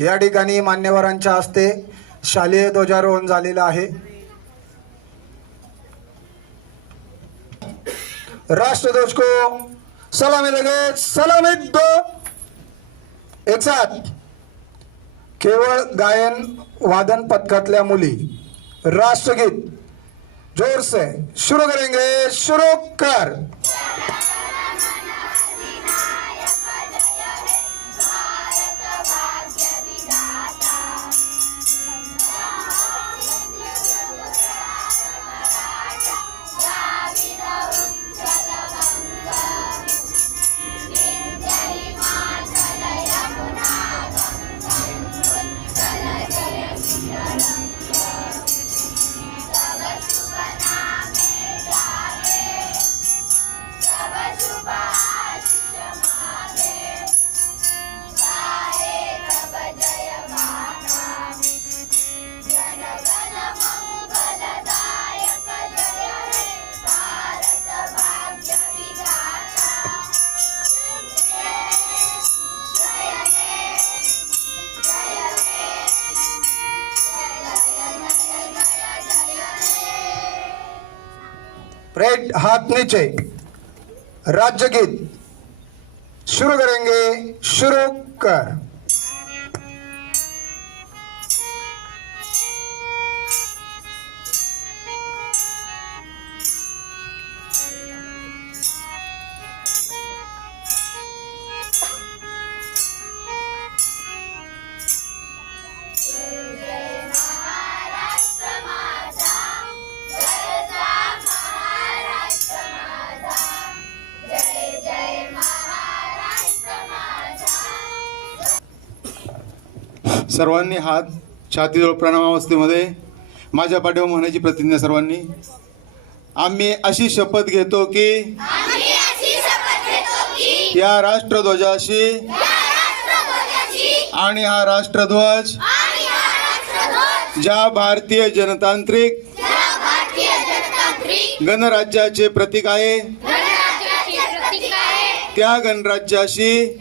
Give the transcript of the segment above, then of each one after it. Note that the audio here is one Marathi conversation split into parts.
या ठिकाणी मान्यवरांच्या हस्ते शालेय ध्वजारोहण झालेलं आहे. राष्ट्रध्वज को सलामी लगेच सलामी दो. एक साथ. केवळ गायन वादन पथकातल्या मुली. राष्ट्रगीत जोर से शुरू करेंगे शुरू कर. रेड हाथ नीचे राज्य गीत शुरू करेंगे शुरू कर. सर्वांनी हात छातीजवळ प्रणामावस्थेमध्ये माझ्या पाठीवर म्हणायची प्रतिज्ञा सर्वांनी. आम्ही अशी शपथ घेतो की या राष्ट्रध्वजाशी आणि हा राष्ट्रध्वज ज्या भारतीय जनतांत्रिक गणराज्याचे प्रतीक आहे त्या गणराज्याशी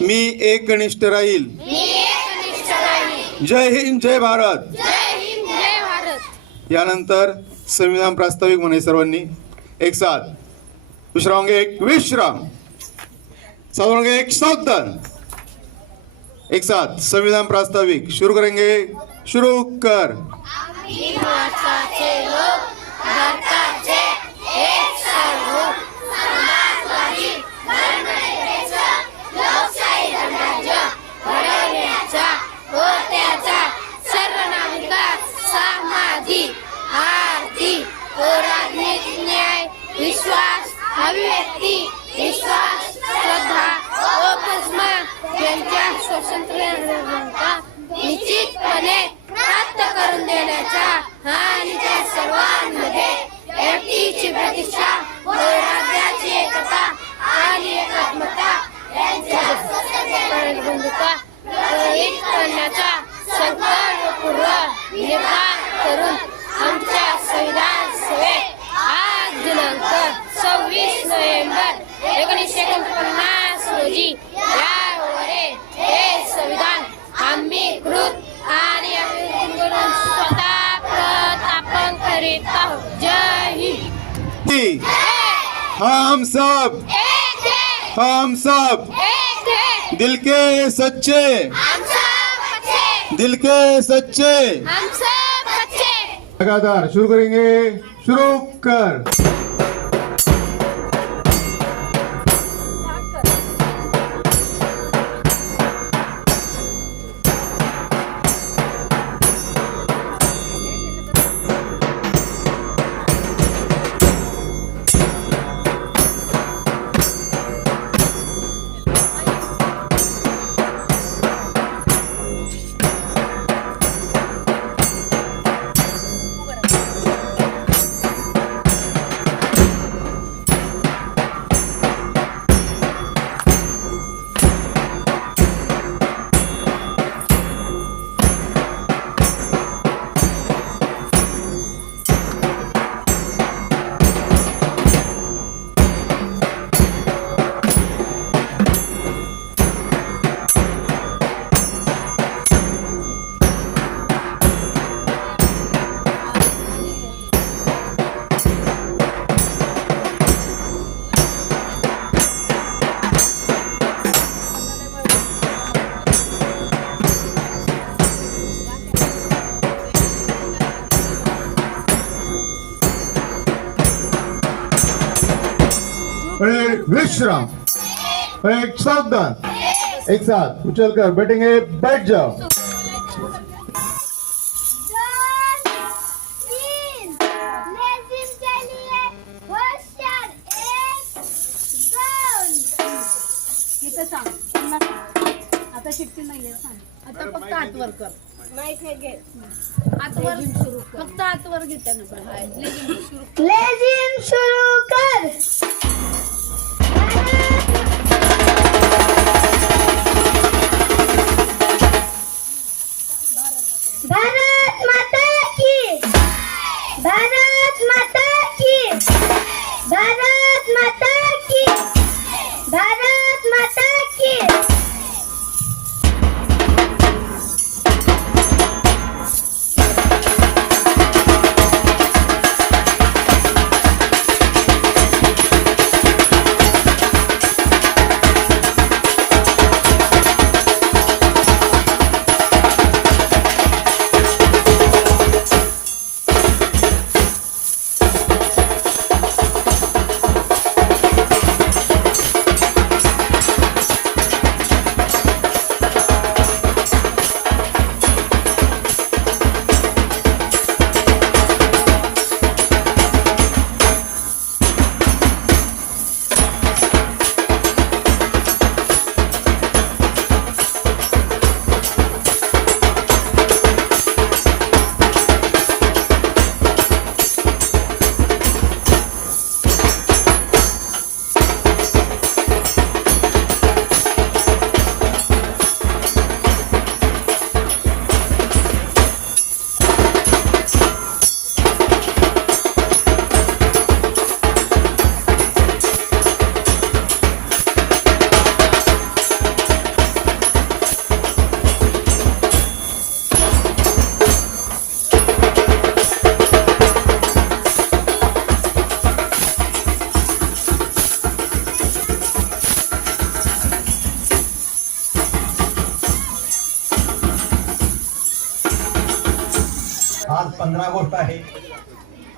मी एकनिष्ठ राहील. जय हिंद जय भारत. यानंतर संविधान प्रास्ताविक म्हणे सर्वांनी. एक साथ विश्राम एक विश्राम. साधारण एक सावधान. एक साथ संविधान प्रास्ताविक. शुरू करेंगे. शुरू कर. भारताचे लोक भारताचे हम सब। हम सब। दिल के सच्चे। दिल के सच्चे। लगातार शुरू करेंगे। शुरू कर। विश्राम एक सावधान एक साथ. उछल कर. बैठेंगे बैठ जाओ. आता शिट्टी नाहीये सांग आता फक्त आतवर कर. आतवर फक्त आतवर घेते ना सुरू लेजिम शुरू कर. भारत माता की भारत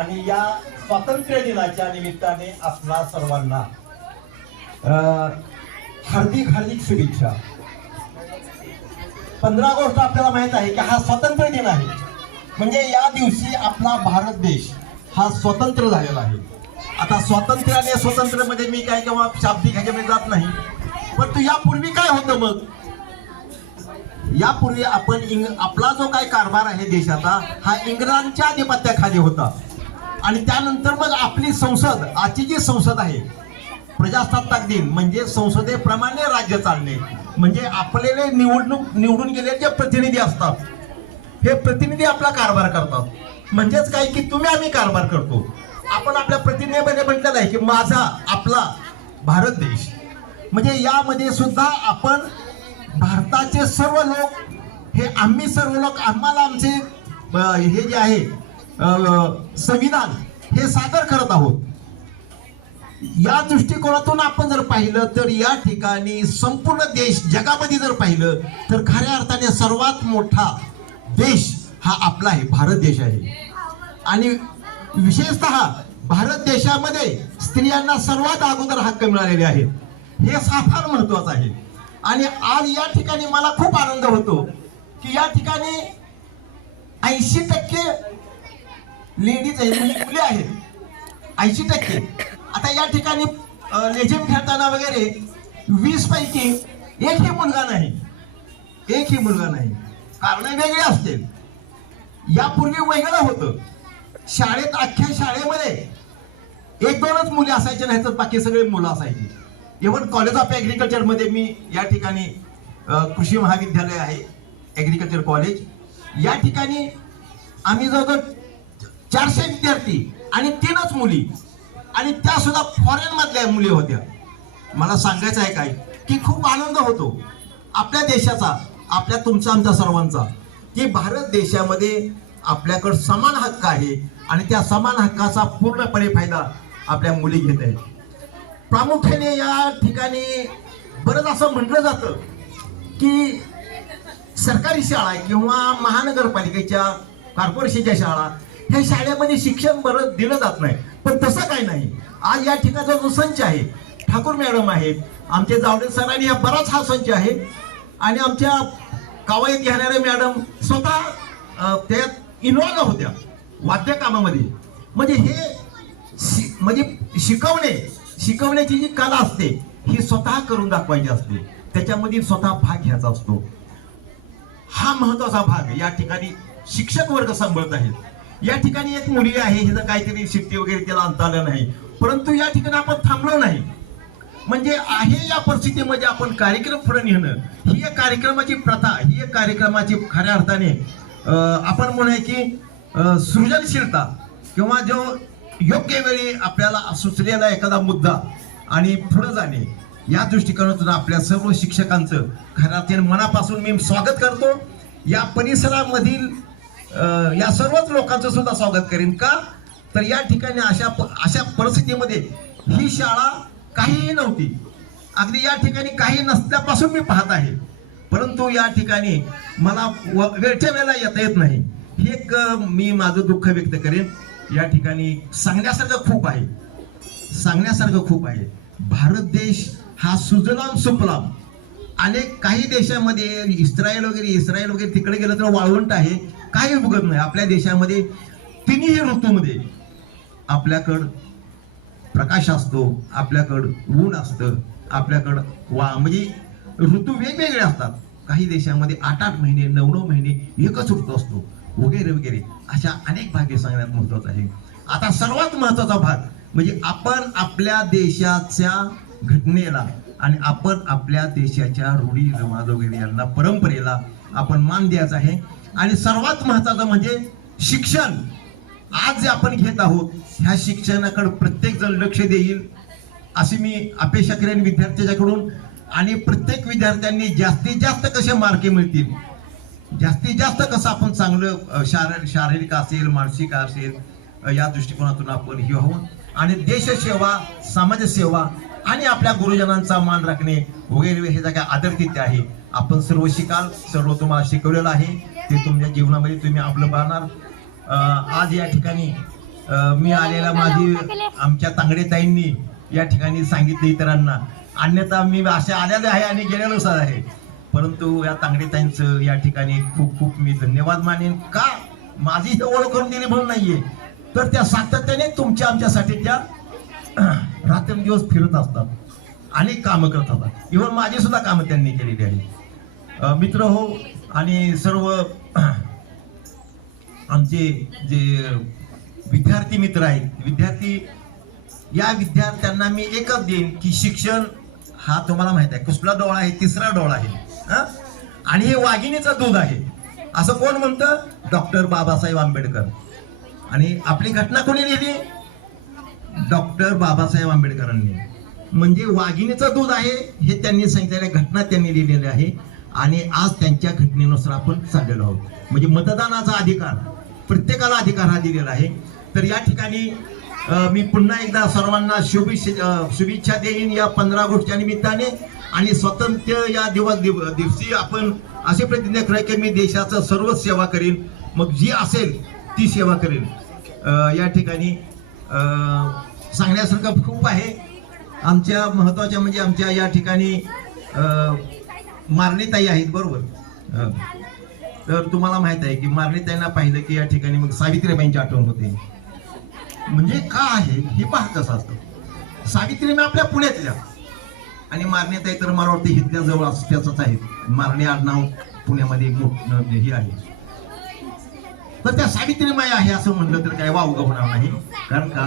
आणि या स्वातंत्र्य दिनाच्या निमित्ताने आपला सर्वांना हार्दिक हार्दिक शुभेच्छा. पंधरा ऑगस्ट आपल्याला माहीत आहे की हा स्वातंत्र्य दिन आहे. म्हणजे या दिवशी आपला भारत देश हा स्वतंत्र झालेला आहे. आता स्वातंत्र्य आणि स्वतंत्रमध्ये मी काय किंवा शाब्दिक ह्याच्यामध्ये जात नाही. परंतु यापूर्वी काय होतं मग? यापूर्वी आपण इंग आपला जो काय कारभार आहे देशाचा हा इंग्रजांच्या आधिपत्याखाली होता. आणि त्यानंतर मग आपली संसद आजची जी संसद आहे प्रजासत्ताक दिन म्हणजे संसदेप्रमाणे राज्य चालणे म्हणजे आपल्याला निवडणूक निवडून गेलेले जे प्रतिनिधी असतात हे प्रतिनिधी आपला कारभार करतात. म्हणजेच काय की तुम्ही आम्ही कारभार करतो. आपण आपल्या प्रतिनिधीमध्ये म्हटलेलं आहे की माझा आपला भारत देश. म्हणजे यामध्ये सुद्धा आपण भारताचे सर्व लोक हे आम्ही सर्व लोक आम्हाला आमचे हे जे आहे संविधान हे सादर करत आहोत. या दृष्टिकोनातून आपण जर पाहिलं तर या ठिकाणी संपूर्ण देश जगामध्ये जर पाहिलं तर खऱ्या अर्थाने सर्वात मोठा देश हा आपला आहे भारत देश आहे. आणि विशेषत भारत देशामध्ये स्त्रियांना सर्वात अगोदर हक्क मिळालेले आहेत. हे फार महत्वाचं आहे. आणि आज या ठिकाणी मला खूप आनंद होतो की या ठिकाणी ऐंशी टक्के लेडीज आहेत मुली मुली आहेत. ऐंशी टक्के. आता या ठिकाणी लेझिम खेळताना वगैरे वीस पैकी एकही मुलगा नाही. एकही मुलगा नाही. कारण वेगळे असतील. यापूर्वी वेगळं होतं. शाळेत अख्ख्या शाळेमध्ये एक दोनच मुली असायच्या नाही तर बाकी सगळे मुलं असायची. इव्हन कॉलेज ऑफ ऍग्रिकल्चरमध्ये मी या ठिकाणी कृषी महाविद्यालय आहे ऍग्रिकल्चर कॉलेज या ठिकाणी आम्ही जवळजवळ चारशे विद्यार्थी आणि तीनच मुली. आणि त्या सुद्धा फॉरेन मधल्या मुली होत्या. मला सांगायचं आहे काय की खूप आनंद होतो. आपल्या देशाचा आपल्या तुमचा आमचा सर्वांचा की भारत देशामध्ये आपल्याकडं समान हक्क आहे आणि त्या समान हक्काचा पूर्णपणे फायदा आपल्या मुली घेत आहेत. प्रामुख्याने या ठिकाणी बरंच असं म्हटलं जातं की सरकारी शाळा किंवा महानगरपालिकेच्या कॉर्पोरेशनच्या शाळा ह्या शाळेमध्ये शिक्षण बरं दिलं जात नाही. पण तसं काय नाही. आज या ठिकाणचा जो संच आहे ठाकूर मॅडम आहेत आमचे जावडे सरांनी हा बराच हा संच आहे. आणि आमच्या कवायत घेणाऱ्या मॅडम स्वतः त्यात इन्व्हॉल्व होत्या वाद्य कामामध्ये. म्हणजे हे शि- म्हणजे शिकवणे शिकवण्याची जी कला असते ही स्वतः करून दाखवायची असते. त्याच्यामध्ये स्वतः भाग घ्यायचा असतो. हा महत्त्वाचा भाग या ठिकाणी शिक्षक वर्ग सांभाळत आहेत. या ठिकाणी एक मुली आहे हिचं काहीतरी शिट्टी वगैरे त्याला आणता आलं नाही. परंतु या ठिकाणी आपण थांबलो नाही. म्हणजे आहे या परिस्थितीमध्ये आपण कार्यक्रम पुढे नेणं. ही एक कार्यक्रमाची प्रथा ही एक कार्यक्रमाची खऱ्या अर्थाने आपण म्हणूया की सृजनशीलता किंवा जो योग्य वेळी आपल्याला सुचलेला एखादा मुद्दा आणि पुढे जाणे या दृष्टिकोनातून आपल्या सर्व शिक्षकांचं खऱ्या अर्थाने मनापासून मी स्वागत करतो. या परिसरामधील या सर्वच लोकांचं सुद्धा स्वागत करेन का? तर या ठिकाणी अशा प- अशा परिस्थितीमध्ये ही शाळा काहीही नव्हती. अगदी या ठिकाणी काही नसल्यापासून मी पाहत आहे. परंतु या ठिकाणी मला व- वेळच्या वेळेला येता येत नाही. हे एक मी माझं दुःख व्यक्त करेन. या ठिकाणी सांगण्यासारखं खूप आहे. सांगण्यासारखं खूप आहे. भारत देश हा सुजलाम सुफलाम. अनेक काही देशामध्ये इस्रायल वगैरे इस्रायल वगैरे तिकडे गेलं तर वाळवंट आहे. काही उगत नाही. आपल्या देशामध्ये तिन्ही ऋतूमध्ये आपल्याकडं प्रकाश असतो आपल्याकडं ऊन असतं आपल्याकडं वा म्हणजे ऋतू वेगवेगळे असतात. काही देशामध्ये आठ आठ महिने नऊ नऊ महिने एकच ऋतू असतो. वगैरे वगैरे अशा अनेक भाग हे सांगण्यात महत्वाचं आहे. आता सर्वात महत्त्वाचा भाग म्हणजे आपण आपल्या देशाच्या घटनेला आणि आपण आपल्या देशाच्या रूढी रमाज वगैरे यांना परंपरेला आपण मान द्यायचा आहे. आणि सर्वात महत्वाचं म्हणजे शिक्षण. आज जे आपण घेत आहोत ह्या शिक्षणाकडे प्रत्येक जण लक्ष देईल अशी मी अपेक्षा करेन विद्यार्थ्याच्याकडून. आणि प्रत्येक विद्यार्थ्यांनी जास्तीत जास्त कसे मार्के मिळतील? जास्तीत जास्त कसं आपण चांगलं अ, शारीरिक असेल मानसिक असेल या दृष्टिकोनातून आपण हे आहोत आणि देशसेवा समाजसेवा आणि आपल्या गुरुजनांचा मान राखणे वगैरे हे जागा काही आदरकीत्य आहे. आपण सर्व शिकाल सर्व तुम्हाला शिकवलेलं आहे. ते तुमच्या जीवनामध्ये तुम्ही आपलं पाहणार. आज या ठिकाणी मी आलेला माझी आमच्या तांगडे ताईंनी या ठिकाणी सांगितलं इतरांना. अन्यथा मी असे आलेले आहे आणि गेलेलोच आहे. परंतु या तांगडे ताईंचं या ठिकाणी खूप खूप मी धन्यवाद मानेन. का? माझी इथं ओळख करून दिली म्हणून नाहीये. तर त्या सातत्याने तुमच्या आमच्यासाठी त्या रात्रंदिवस फिरत असतात अनेक कामं करत असतात. इव्हन माझी सुद्धा कामं त्यांनी केलेली आहेत. मित्र हो आणि सर्व आमचे जे विद्यार्थी मित्र आहेत विद्यार्थी या विद्यार्थ्यांना मी एकच देईन की शिक्षण हा तुम्हाला माहीत आहे. कुसला डोळा आहे तिसरा डोळा आहे. हं? आणि हे वाघिणीचं दूध आहे. असं कोण म्हणतं? डॉक्टर बाबासाहेब आंबेडकर. आणि आपली घटना कोणी लिहिली? डॉक्टर बाबासाहेब आंबेडकरांनी. म्हणजे वाघिणीचं दूध आहे हे त्यांनी सांगितलेल्या घटना त्यांनी लिहिलेल्या आहे. आणि आज त्यांच्या घटनेनुसार आपण चाललेलो आहोत. म्हणजे मतदानाचा अधिकार प्रत्येकाला अधिकार हा दिलेला आहे. तर या ठिकाणी मी पुन्हा एकदा सर्वांना शुभेच्छा शुभेच्छा देईन या पंधरा ऑगस्टच्या निमित्ताने. आणि स्वातंत्र्य या दिवस दिव- दिवशी आपण असे प्रतिज्ञा करूया की मी देशाचं सर्व सेवा करीन. मग जी असेल ती सेवा करेन. या ठिकाणी सांगण्यासारखं खूप आहे. आमच्या महत्त्वाच्या म्हणजे आमच्या या ठिकाणी मारणीताई आहेत बरोबर. तर तुम्हाला माहीत आहे की मारणीताईंना पाहिलं की या ठिकाणी मग सावित्रीबाईंची आठवण होते. म्हणजे का आहे हे पहा कसं असतं. सावित्रीबाई आपल्या पुण्यातल्या. आणि मारणीताई तर मला वाटतं इथल्या जवळ त्याच आहेत मारणे आडनाव पुण्यामध्ये मोठं हे आहे. तर त्या सावित्रीबाई आहे असं म्हणलं तर काय वावगं होणार नाही. कारण का?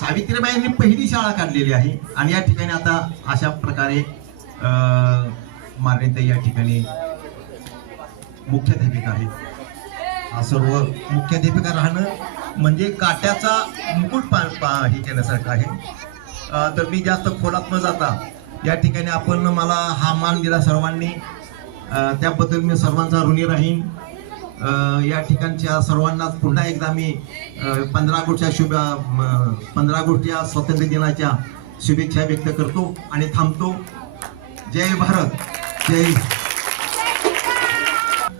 सावित्रीबाईंनी पहिली शाळा काढलेली आहे. आणि या ठिकाणी आता अशा प्रकारे मान्यता या ठिकाणी मुख्याध्यापिका आहे हा सर्व मुख्याध्यापिका राहणं म्हणजे काट्याचा मुकुट पा पा- हे केल्यासारखं आहे. तर मी जास्त खोलात न जाता या ठिकाणी आपण मला हा मान दिला सर्वांनी. त्याबद्दल मी सर्वांचा ऋणी राहीन. या ठिकाणच्या सर्वांना पुन्हा एकदा मी पंधरा ऑगस्टच्या शुभ पंधरा ऑगस्टच्या स्वातंत्र्य दिनाच्या शुभेच्छा व्यक्त करतो आणि थांबतो. जय भारत. Hey.